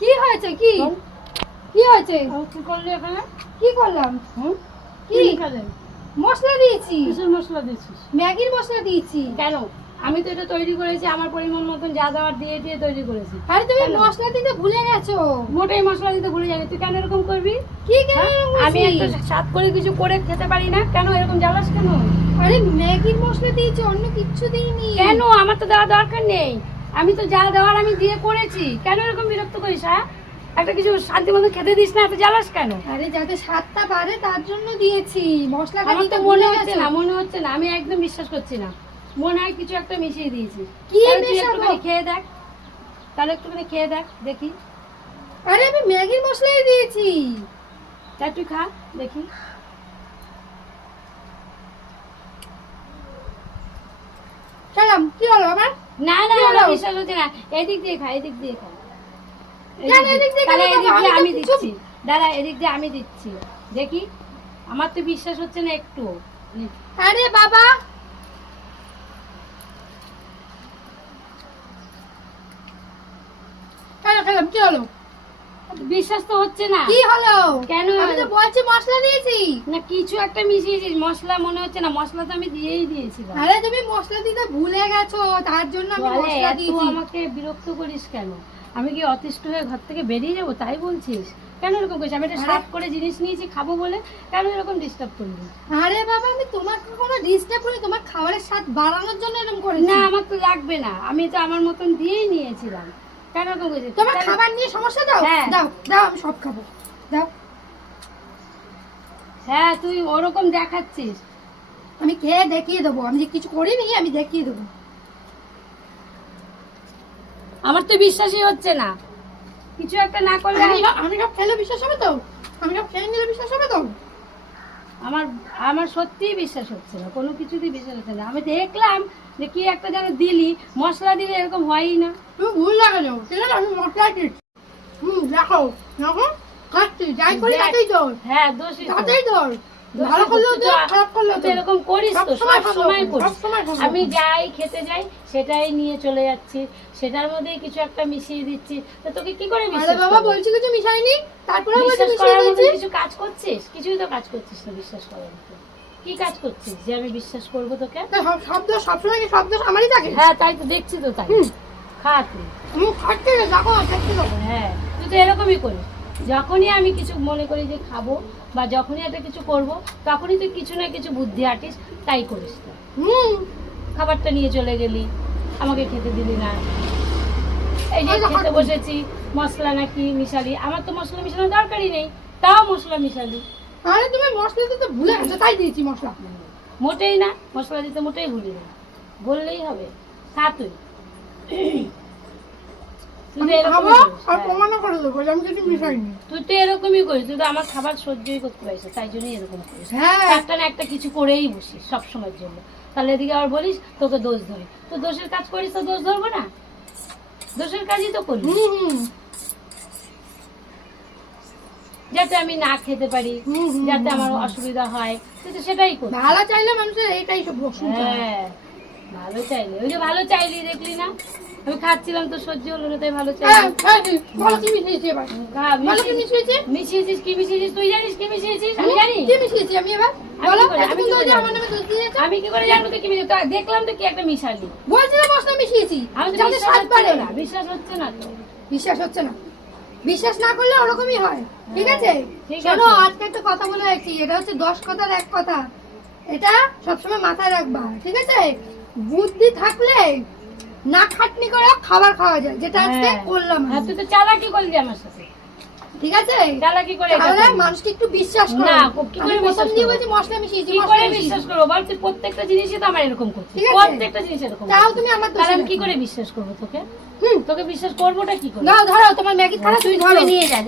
কি হয়েছে? কি কি হয়েছে? কি করলি এখানে? কি করলাম? কি খালে? মশলা দিয়েছি। কিসের মশলা দিয়েছিস? ম্যাগির মশলা দিয়েছি। কেন? আমি তো এটা তৈরি করেছি, আমার পরিমাণ মতন যা দেওয়ার দিয়ে দিয়ে তৈরি করেছি। আরে তুমি কেন? মশলা দিতে ভুলে গেছো। মোটেই মশলা দিতে ভুলে যাবি, তুই কেন এরকম করবি? কি কেন হ্যাঁ? এরকম আমি করছিস? একটু স্বাদ করে কিছু করে খেতে পারি না, কেন এরকম জ্বালাস কেন? আরে ম্যাগির মশলা দিয়েছি, অন্য কিচ্ছু দিইনি। কেন? আমার তো দেওয়ার দরকার নেই, আমি তো যা দেওয়ার আমি দিয়ে করেছি। কেন এরকম বিরক্ত করিস? হ্যাঁ, একটা কিছু শান্তি মতো খেতে দিস না, এত জ্বালাস কেন? আরে যাতে স্বাদটা বাড়ে তার জন্য দিয়েছি। মশলাটা আমার দিতে তো ভুলে মনে হচ্ছে গেছো। না, মনে হচ্ছে না, আমি একদম বিশ্বাস করছি না। মনে হয় কিছু একটা মিশিয়ে দিয়েছি। কি তাহলে তুই মেশাবো? একটুখানি খেয়ে দেখ, তাহলে একটুখানি খেয়ে দেখ দেখি। আরে আমি ম্যাগির মশলাই দিয়েছি। তাই তুই খা দেখি। সালাম, কি হলো আমার? না না, কি হলো? আমার বিশ্বাস হচ্ছে না। এদিক দিয়ে খা, এদিক দিয়ে খা। কেন এদিক দিয়ে তাহলে কেন এদিক খাবো? দিয়ে আমি আমি তো দিচ্ছি, দাঁড়া, এদিক দিয়ে আমি দিচ্ছি দেখি। আমার তো বিশ্বাস হচ্ছে না একটু। আরে বাবা, খেলাম, কি হলো? বিশ্বাস তো হচ্ছে না। কি হলো? কেন? আমি তো বলছি মশলা দিয়েছি। না, কিছু একটা মিশিয়েছিস, মশলা মনে হচ্ছে না। মশলা তো আমি দিয়েই দিয়েছিলাম। আরে তুমি মশলা দিতে ভুলে গেছো, তার জন্য আমি বলে, মশলা এত দিয়েছি। আমাকে বিরক্ত করিস কেন? আমি কি অতিষ্ঠ হয়ে ঘর থেকে বেরিয়ে যাবো তাই বলছিস? কেন এরকম করিস? আমি একটা আরে- স্বাদ করে জিনিস নিয়েছি খাবো বলে, কেন এরকম ডিস্টার্ব করবি? আরে বাবা, আমি তোমাকে কোনো ডিস্টার্ব করি, তোমার খাবারের স্বাদ বাড়ানোর জন্য এরকম করেছি। না, আমার তো লাগবে না, আমি তো আমার মতন দিয়েই নিয়েছিলাম। কেন এরকম করিস? তোমার খাবার নিয়ে সমস্যা? দাও হ্যাঁ। দাও দাও, আমি সব খাবো। দাও। হ্যাঁ, তুই ওরকম দেখাচ্ছিস। আমি খেয়ে দেখিয়ে দেবো, আমি যে কিছু করিনি, আমি দেখিয়ে দেবো। আমার তো বিশ্বাসই হচ্ছে না, কিছু একটা না করলে। আমি সব খেলে বিশ্বাস হবে তো? আমি সব খেয়ে নিলে বিশ্বাস হবে তো? আমার আমার সত্যিই বিশ্বাস হচ্ছে না, কোনো কিছুতেই বিশ্বাস হচ্ছে না। আমি দেখলাম যে কি একটা যেন দিলি, মশলা দিলে এরকম হয়ই না। তুমি ভুল লাগানো, ঠিক আছে? আমি মশলা দিচ্ছি। দেখো দেখো, খাচ্ছি, যাই করি তাতেই তোর, হ্যাঁ, দোষী তো। তাতেই তোর। দোষী ভালো তো, করলেও তুই তোর, তো- খারাপ করলেও তুই তো তোর। এরকম করিস তো, সবসময় সব সময় খাবো, করিস। সবসময় খাবো। আমি যাই খেতে যাই সেটাই নিয়ে চলে যাচ্ছি, সেটার মধ্যেই কিছু একটা মিশিয়ে দিচ্ছি, তো তোকে কি করে আরে বিশ্বাস বাবা, করবো? বলছি কিছু মিশাইনি, তারপরে বলছি বিশ্বাস মিশিয়ে করার মতো দিয়েছি। কিছু কাজ করছিস? কিছুই তো কাজ করছিস না বিশ্বাস করার মতো। কি কাজ করছিস যে আমি বিশ্বাস করবো তোকে? তা শব্দ সবসময় কি শব্দ আমারই থাকে? হ্যাঁ, তাই তো দেখছি তো, তাই হুম। খা তুই। আমি খাচ্ছি না, দেখো দেখছি তো। হ্যাঁ, তুই তো এরকমই করিস। যখনই আমি কিছু মনে করি যে খাবো বা যখনই একটা কিছু করব, তখনই তুই কিছু না কিছু বুদ্ধি আটিস, তাই করিস না। খাবারটা নিয়ে চলে গেলি, আমাকে খেতে দিলি না। এই যে আচ্ছা, খেতে হাত- বসেছি, মশলা নাকি মিশালি, আমার তো মশলা মিশানোর দরকারই নেই, তাও মশলা মিশালি। আরে তুমি মশলা দিতে ভুলে গেছো, তাই দিয়েছি মশলা। মোটেই না, মশলা দিতে মোটেই ভুলি না, বললেই হবে। খা তুই। তুই তো আমি এরকমই খাবো করিস, আর হ্যাঁ। প্রমাণও করে দেবো যে আমি কিছু মিশাইনি। তুই তো এরকমই করিস, তুই তো আমার খাবার সহ্যই করতে পারিস না, তাই জন্যই এরকম করিস। হ্যাঁ। একটা না একটা কিছু করেই বসিস সব সময়ের জন্য। তাহলে এদিকে আবার বলিস তোকে দোষ ধরে, তো দোষের কাজ করিস তো দোষ ধরবো না? দোষের কাজই তো করিস, হুম। যাতে আমি না খেতে পারি, যাতে আমার অসুবিধা হয়, তুই তো সেটাই করিস। ভালো চাইলে মানুষের এইটাই সব শুনতে হয়। হ্যাঁ, ভালো চাইলে, ওই যে ভালো চাইলি, দেখলি না আমি খাচ্ছিলাম তো সহ্য হলো না, তাই ভালো হ্যাঁ, চাইলি। বলো কি মিশিয়েছি এবার? বলো কি মিশিয়েছি? মিশিয়েছিস, কি মিশিয়েছিস? তুই জানিস কি মিশিয়েছিস? আমি জানি। কি মিশিয়েছি আমি এবার? আমি বলো, কি করে- আমি এতক্ষণ কি ধরে করে যে জানবো? আমার নামে দোষ দিয়েছো। আমি কি করে জানবো তুই কি মিশিয়েছিস? তো দেখলাম তো কি একটা মিশালি। বলছি না মশলা মিশিয়েছি, আমি তো যাতে বিশ্বাস স্বাদ হচ্ছে বাড়ে। না, বিশ্বাস হচ্ছে না তো। বিশ্বাস হচ্ছে না? বিশ্বাস না করলে ওরকমই হয়, ঠিক আছে? ঠিক শোনো, আছে। আজকে একটা কথা বলে রাখছি, এটা হচ্ছে 10 কথার এক কথা। এটা সবসময় মাথায় রাখবা, ঠিক আছে? বুদ্ধি থাকলে না খাটনি করে খাবার খাওয়া যায়, যেটা আজকে হ্যাঁ। করলাম হ্যাঁ, আমি। তুই তো চালাকি করলি আমার সাথে। ঠিক আছে? চালাকি করে এটা তাহলে করলি। মানুষকে একটু বিশ্বাস করো। না, কি করে আমি প্রথম বিশ্বাস দিয়ে করবো? বলছি মশলা মিশিয়েছি, কি মশলা করে মিশিয়েছি। বিশ্বাস করবো বল? তুই প্রত্যেকটা জিনিসই তো আমার এরকম করছিস, ঠিক আছে। প্রত্যেকটা জিনিস এরকম তাও করছিস। তুমি আমার তাহলে আমি দোষে কি রাখো। করে বিশ্বাস করবো তোকে? হুম। তোকে বিশ্বাস করবোটা কি করে? নাও ধরো, তোমার ম্যাগি খারাপ, তুই তুমি ধরো। নিয়ে যা।